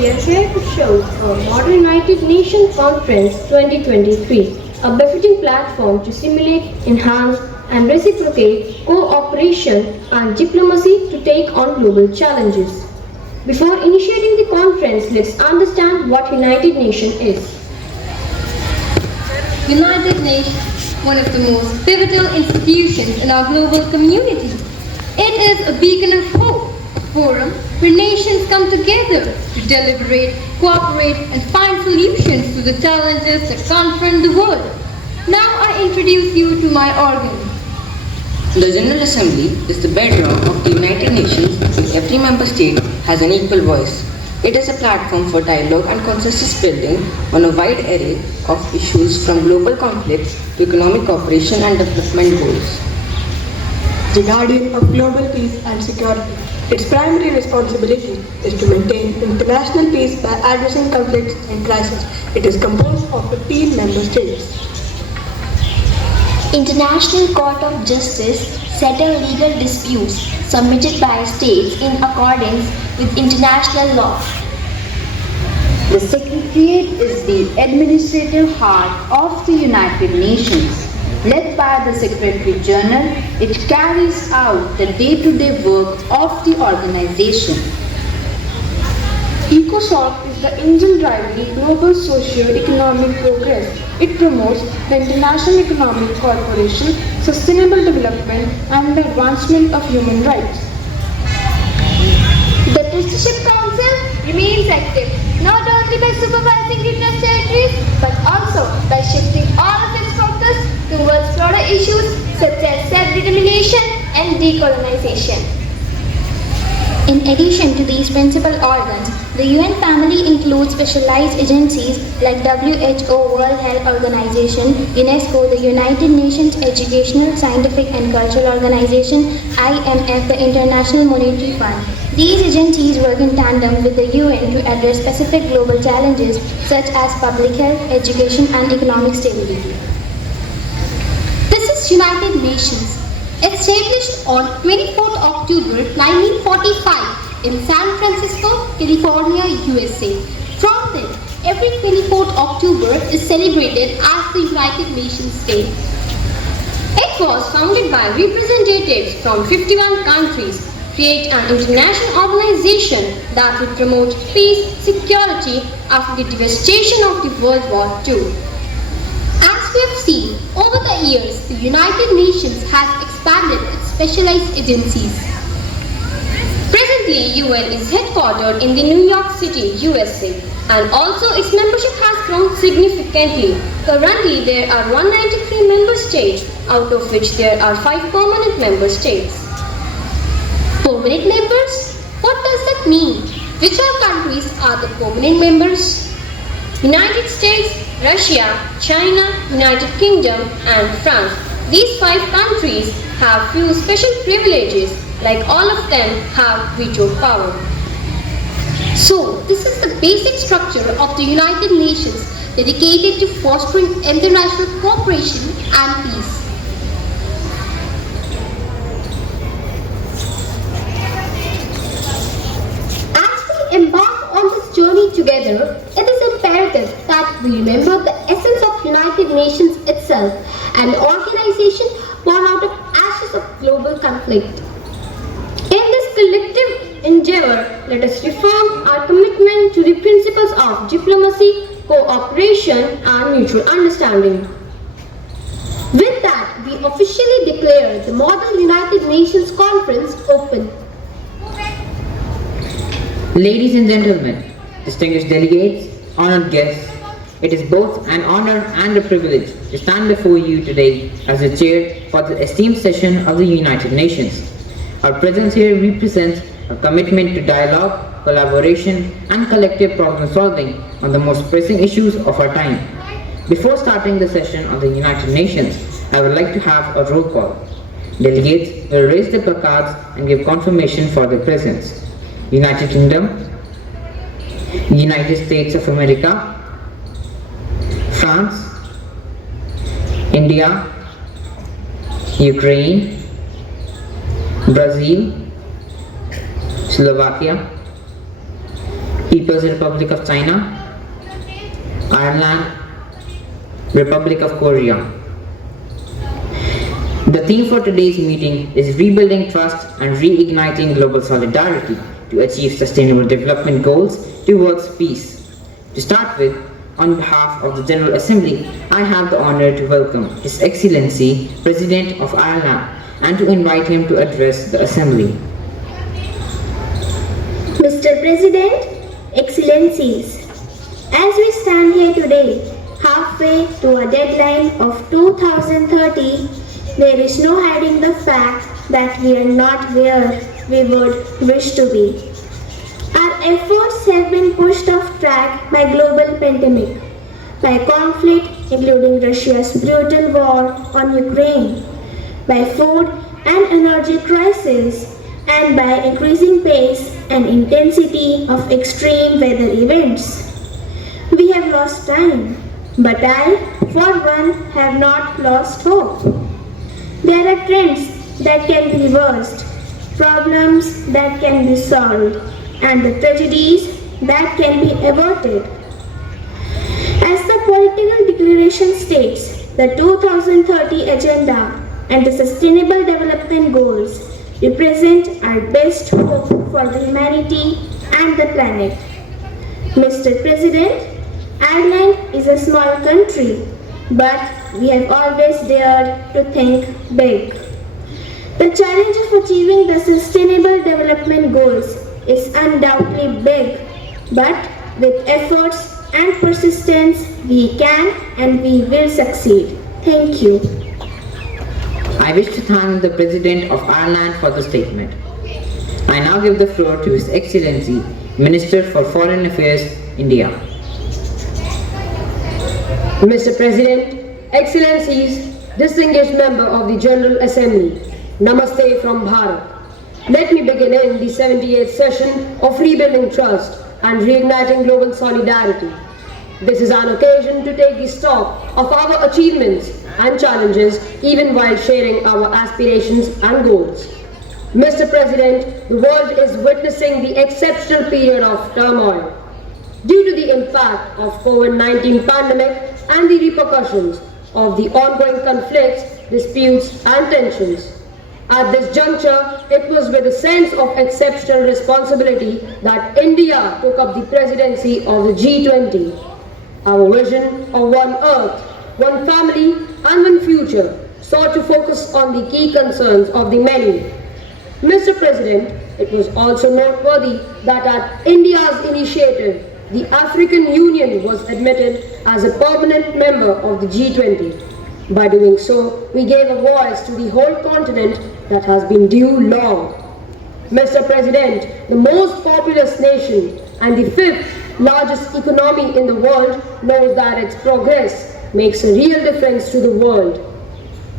we are here to show a Modern United Nations Conference 2023, a befitting platform to simulate, enhance, and reciprocate cooperation and diplomacy to take on global challenges. Before initiating the conference, let's understand what United Nations is. United Nations, one of the most pivotal institutions in our global community. It is a beacon of hope, a forum where nations come together to deliberate, cooperate, and find solutions to the challenges that confront the world. Now I introduce you to my organ. The General Assembly is the bedrock of the United Nations, where every member state has an equal voice. It is a platform for dialogue and consensus building on a wide array of issues from global conflicts to economic cooperation and development goals. The guardian of global peace and security. Its primary responsibility is to maintain international peace by addressing conflicts and crises. It is composed of 15 member states. International Court of Justice settle legal disputes submitted by states in accordance with international law. The Secretariat is the administrative heart of the United Nations. Led by the Secretary General, it carries out the day-to-day work of the organization. ECOSOC is the engine driving global socio-economic progress. It promotes the international economic cooperation, sustainable development, and the advancement of human rights. The Trusteeship Council remains active not only by supervising the trust territories but also by shifting all of its focus towards broader issues such as self-determination and decolonization. In addition to these principal organs, the UN family includes specialized agencies like WHO, World Health Organization, UNESCO, the United Nations Educational, Scientific and Cultural Organization, IMF, the International Monetary Fund. These agencies work in tandem with the UN to address specific global challenges such as public health, education and economic stability. This is United Nations, established on 24th October 1945 in San Francisco, California, USA. From then, every 24th October is celebrated as the United Nations Day. It was founded by representatives from 51 countries, create an international organization that would promote peace, security after the devastation of the World War II. As we have seen, over the years, the United Nations has expanded its specialized agencies. Presently, UN is headquartered in the New York City, USA, and also its membership has grown significantly. Currently, there are 193 member states, out of which there are 5 permanent member states. Permanent members? What does that mean? Which all countries are the permanent members? United States, Russia, China, United Kingdom and France. These 5 countries have few special privileges, like all of them have veto power. So, this is the basic structure of the United Nations dedicated to fostering international cooperation and peace. Embark on this journey together, it is imperative that we remember the essence of United Nations itself, an organization born out of ashes of global conflict. In this collective endeavor, let us reform our commitment to the principles of diplomacy, cooperation and mutual understanding. With that, we officially declare the Modern United Nations Conference open. Ladies and gentlemen, distinguished delegates, honored guests, it is both an honor and a privilege to stand before you today as the chair for the esteemed session of the United Nations. Our presence here represents a commitment to dialogue, collaboration, and collective problem solving on the most pressing issues of our time. Before starting the session of the United Nations, I would like to have a roll call. Delegates will raise their placards and give confirmation for their presence. United Kingdom, United States of America, France, India, Ukraine, Brazil, Slovakia, People's Republic of China, Ireland, Republic of Korea. The theme for today's meeting is rebuilding trust and reigniting global solidarity to achieve sustainable development goals towards peace. To start with, on behalf of the General Assembly, I have the honor to welcome His Excellency President of Ireland and to invite him to address the Assembly. Mr. President, Excellencies, as we stand here today, halfway to a deadline of 2030, there is no hiding the fact that we are not where we would wish to be. Our efforts have been pushed off track by global pandemic, by conflict including Russia's brutal war on Ukraine, by food and energy crisis, and by increasing pace and intensity of extreme weather events. We have lost time, but I, for one, have not lost hope. There are trends that can be reversed, problems that can be solved, and the tragedies that can be averted. As the political declaration states, the 2030 Agenda and the Sustainable Development Goals represent our best hope for the humanity and the planet. Mr. President, Ireland is a small country, but we have always dared to think big. The challenge of achieving the Sustainable Development Goals is undoubtedly big, but with efforts and persistence, we can and we will succeed. Thank you. I wish to thank the President of Ireland for the statement. I now give the floor to His Excellency, Minister for Foreign Affairs, India. Mr. President, Excellencies, distinguished member of the General Assembly, Namaste from Bharat. Let me begin in the 78th session of Rebuilding Trust and Reigniting Global Solidarity. This is an occasion to take the stock of our achievements and challenges even while sharing our aspirations and goals. Mr. President, the world is witnessing the exceptional period of turmoil due to the impact of COVID-19 pandemic and the repercussions of the ongoing conflicts, disputes and tensions. At this juncture, it was with a sense of exceptional responsibility that India took up the presidency of the G20. Our vision of one Earth, one family and one future sought to focus on the key concerns of the many. Mr. President, it was also noteworthy that at India's initiative, the African Union was admitted as a permanent member of the G20. By doing so, we gave a voice to the whole continent that has been due long. Mr. President, the most populous nation and the fifth largest economy in the world knows that its progress makes a real difference to the world.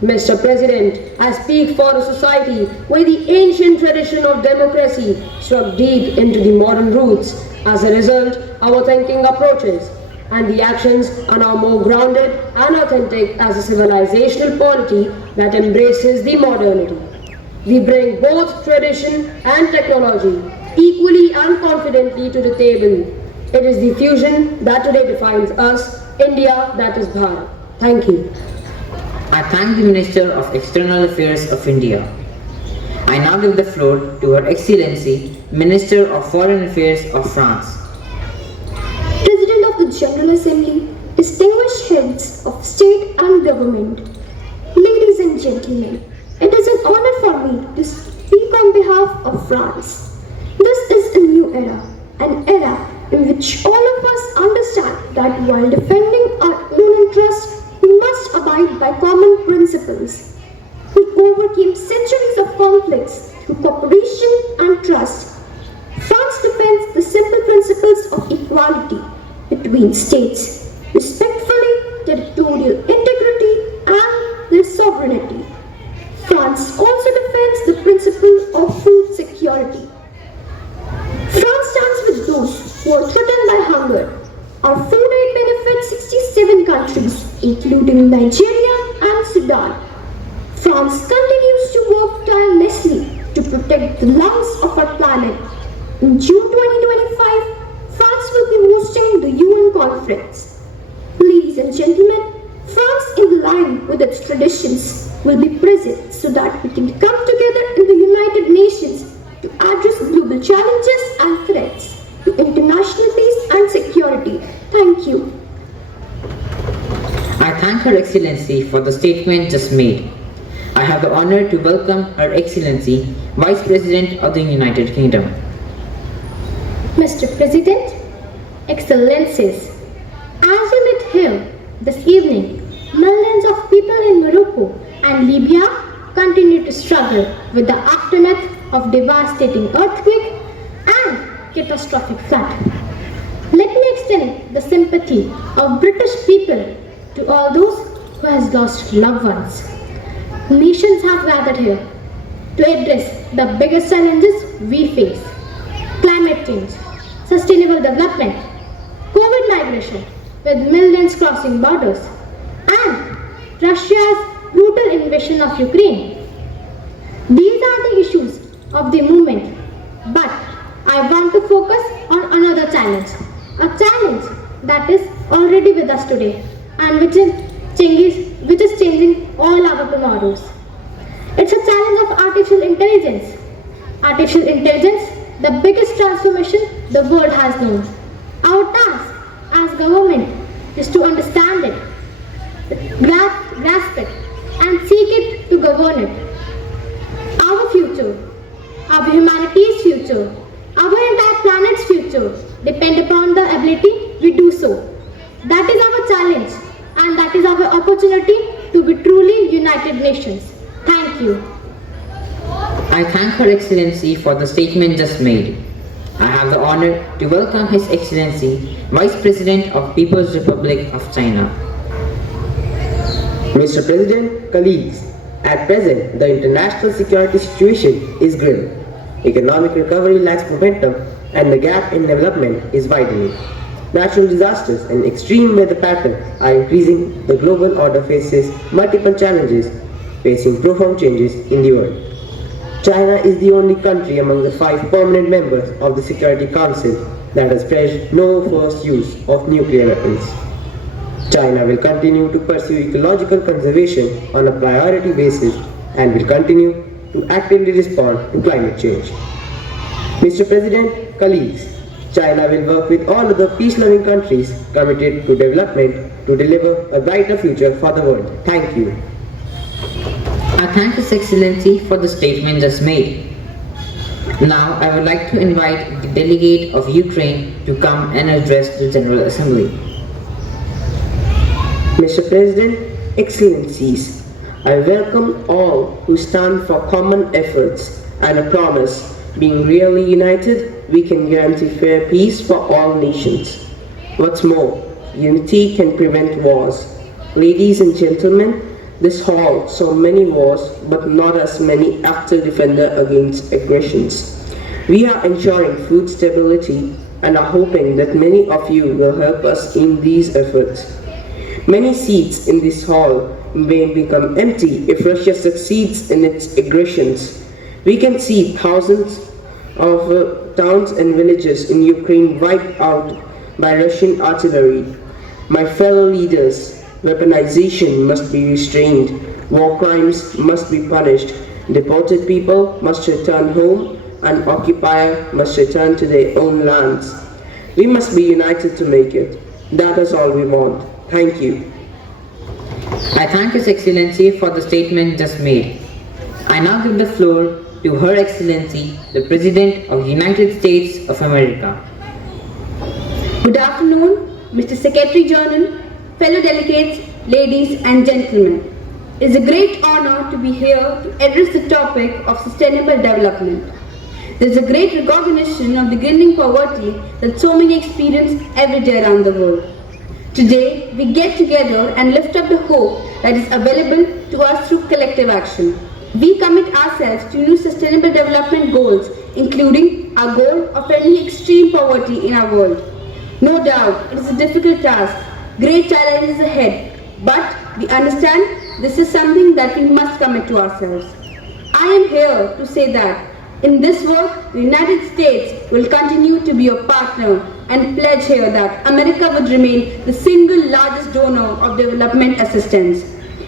Mr. President, I speak for a society where the ancient tradition of democracy struck deep into the modern roots. As a result, our thinking approaches and the actions are now more grounded and authentic as a civilizational polity that embraces the modernity. We bring both tradition and technology equally and confidently to the table. It is the fusion that today defines us, India, that is Bharat. Thank you. I thank the Minister of External Affairs of India. I now give the floor to Her Excellency, Minister of Foreign Affairs of France. President of the General Assembly, distinguished heads of state and government, ladies and gentlemen, it is an honor for me to speak on behalf of France. This is a new era, an era in which all of us understand that while defending our own interests, we must abide by common principles. We overcame centuries of conflicts through cooperation and trust. France defends the simple principles of equality between states, respectfully territorial integrity and their sovereignty. France also defends the principle of food security. France stands with those who are threatened by hunger. Our food aid benefits 67 countries, including Nigeria and Sudan. France continues to work tirelessly to protect the lungs of our planet. In June 2025, conference. Ladies and gentlemen, France, in line with its traditions, will be present so that we can come together in the United Nations to address global challenges and threats to international peace and security. Thank you. I thank Her Excellency for the statement just made. I have the honor to welcome Her Excellency, Vice President of the United Kingdom. Mr. President, Excellencies, as you meet here this evening, millions of people in Morocco and Libya continue to struggle with the aftermath of devastating earthquake and catastrophic flood. Let me extend the sympathy of British people to all those who has lost loved ones. Nations have gathered here to address the biggest challenges we face: climate change, sustainable development, COVID migration with millions crossing borders, and Russia's brutal invasion of Ukraine. These are the issues of the moment, but I want to focus on another challenge, a challenge that is already with us today and which is changing all our tomorrows. It's a challenge of artificial intelligence. Artificial intelligence, the biggest transformation the world has known. Our task as government is to understand it, grasp it, and seek it to govern it. Our future, our humanity's future, our entire planet's future depend upon the ability we do so. That is our challenge, and that is our opportunity to be truly United Nations. Thank you. I thank Her Excellency for the statement just made. I have the honor to welcome His Excellency, Vice President of People's Republic of China. Mr. President, colleagues, at present the international security situation is grim. Economic recovery lacks momentum and the gap in development is widening. Natural disasters and extreme weather patterns are increasing. The global order faces multiple challenges, facing profound changes in the world. China is the only country among the 5 permanent members of the Security Council that has pledged no first use of nuclear weapons. China will continue to pursue ecological conservation on a priority basis and will continue to actively respond to climate change. Mr. President, colleagues, China will work with all other peace-loving countries committed to development to deliver a brighter future for the world. Thank you. I thank His Excellency for the statement just made. Now I would like to invite the delegate of Ukraine to come and address the General Assembly. Mr. President, Excellencies, I welcome all who stand for common efforts and a promise. Being really united, we can guarantee fair peace for all nations. What's more, unity can prevent wars. Ladies and gentlemen, this hall saw many wars, but not as many active defenders against aggressions. We are ensuring food stability and are hoping that many of you will help us in these efforts. Many seats in this hall may become empty if Russia succeeds in its aggressions. We can see thousands of towns and villages in Ukraine wiped out by Russian artillery. My fellow leaders, weaponization must be restrained, war crimes must be punished, deported people must return home, and occupier must return to their own lands. We must be united to make it. That is all we want. Thank you. I thank His Excellency for the statement just made. I now give the floor to Her Excellency, the President of the United States of America. Good afternoon, Mr. Secretary General, fellow delegates, ladies and gentlemen. It is a great honor to be here to address the topic of sustainable development. There is a great recognition of the grinding poverty that so many experience every day around the world. Today, we get together and lift up the hope that is available to us through collective action. We commit ourselves to new sustainable development goals, including our goal of ending extreme poverty in our world. No doubt, it is a difficult task, great challenges ahead, but we understand this is something that we must commit to ourselves. I am here to say that In this work, the United States will continue to be a partner and pledge here that America would remain the single largest donor of development assistance.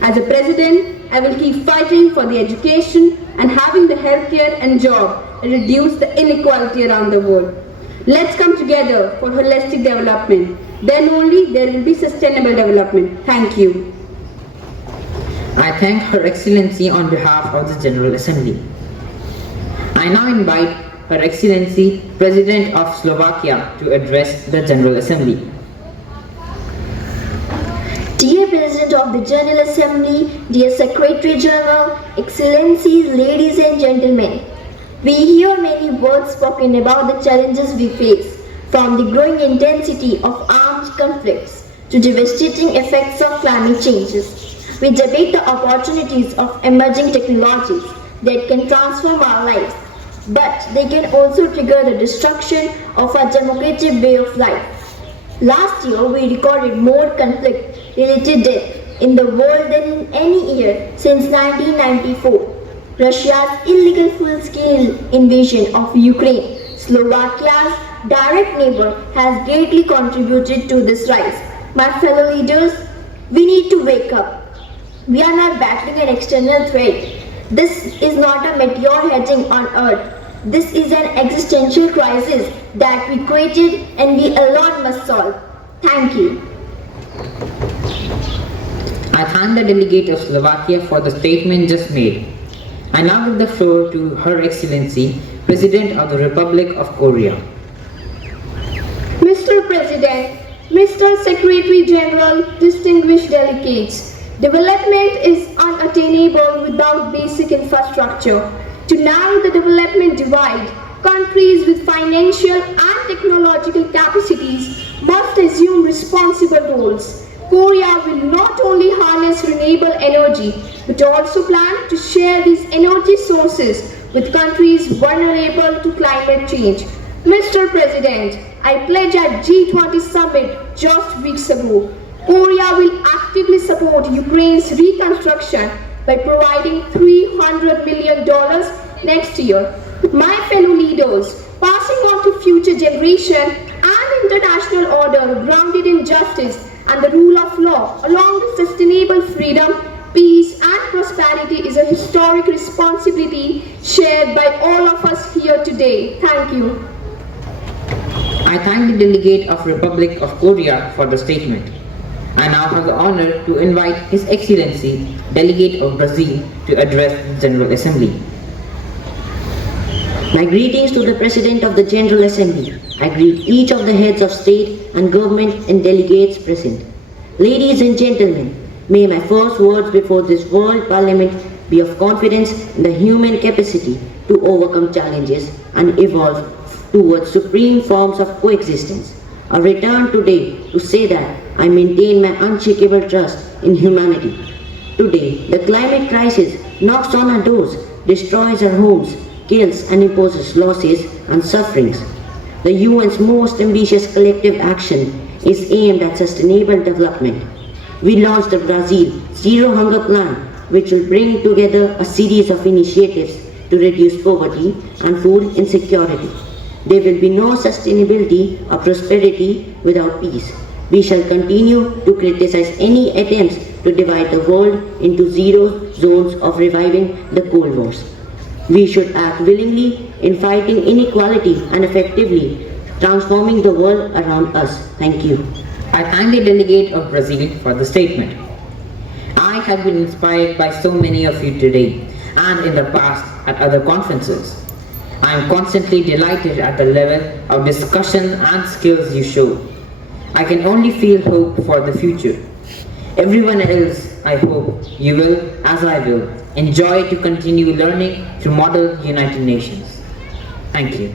As a president, I will keep fighting for the education and having the healthcare and job that reduce the inequality around the world. Let's come together for holistic development. Then only there will be sustainable development. Thank you. I thank Her Excellency on behalf of the General Assembly. I now invite Her Excellency President of Slovakia to address the General Assembly. Dear President of the General Assembly, dear Secretary General, Excellencies, ladies and gentlemen, we hear many words spoken about the challenges we face, from the growing intensity of armed conflicts to devastating effects of climate changes. We debate the opportunities of emerging technologies that can transform our lives, but they can also trigger the destruction of our democratic way of life. Last year, we recorded more conflict-related deaths in the world than in any year since 1994. Russia's illegal full-scale invasion of Ukraine, Slovakia's direct neighbor, has greatly contributed to this rise. My fellow leaders, we need to wake up. We are not battling an external threat. This is not a meteor hitting on Earth. This is an existential crisis that we created and we alone must solve. Thank you. I thank the delegate of Slovakia for the statement just made. I now give the floor to Her Excellency, President of the Republic of Korea. Mr. President, Mr. Secretary General, distinguished delegates, development is unattainable without basic infrastructure. To narrow the development divide, countries with financial and technological capacities must assume responsible roles. Korea will not only harness renewable energy, but also plan to share these energy sources with countries vulnerable to climate change. Mr. President, I pledge at G20 summit just weeks ago, Korea will actively support Ukraine's reconstruction by providing $300 million next year. My fellow leaders, passing on to future generation an international order grounded in justice and the rule of law, along with sustainable freedom, peace and prosperity is a historic responsibility shared by all of us here today. Thank you. I thank the delegate of Republic of Korea for the statement. I now have the honor to invite His Excellency, Delegate of Brazil, to address the General Assembly. My greetings to the President of the General Assembly. I greet each of the heads of state and government and delegates present. Ladies and gentlemen, may my first words before this World Parliament be of confidence in the human capacity to overcome challenges and evolve towards supreme forms of coexistence. I return today to say that I maintain my unshakable trust in humanity. Today, the climate crisis knocks on our doors, destroys our homes, kills and imposes losses and sufferings. The UN's most ambitious collective action is aimed at sustainable development. We launched the Brazil Zero Hunger Plan, which will bring together a series of initiatives to reduce poverty and food insecurity. There will be no sustainability or prosperity without peace. We shall continue to criticize any attempts to divide the world into zero zones of reviving the Cold Wars. We should act willingly in fighting inequality and effectively transforming the world around us. Thank you. I thank the delegate of Brazil for the statement. I have been inspired by so many of you today and in the past at other conferences. I am constantly delighted at the level of discussion and skills you show. I can only feel hope for the future. Everyone else, I hope you will, as I will, enjoy to continue learning through Model United Nations. Thank you.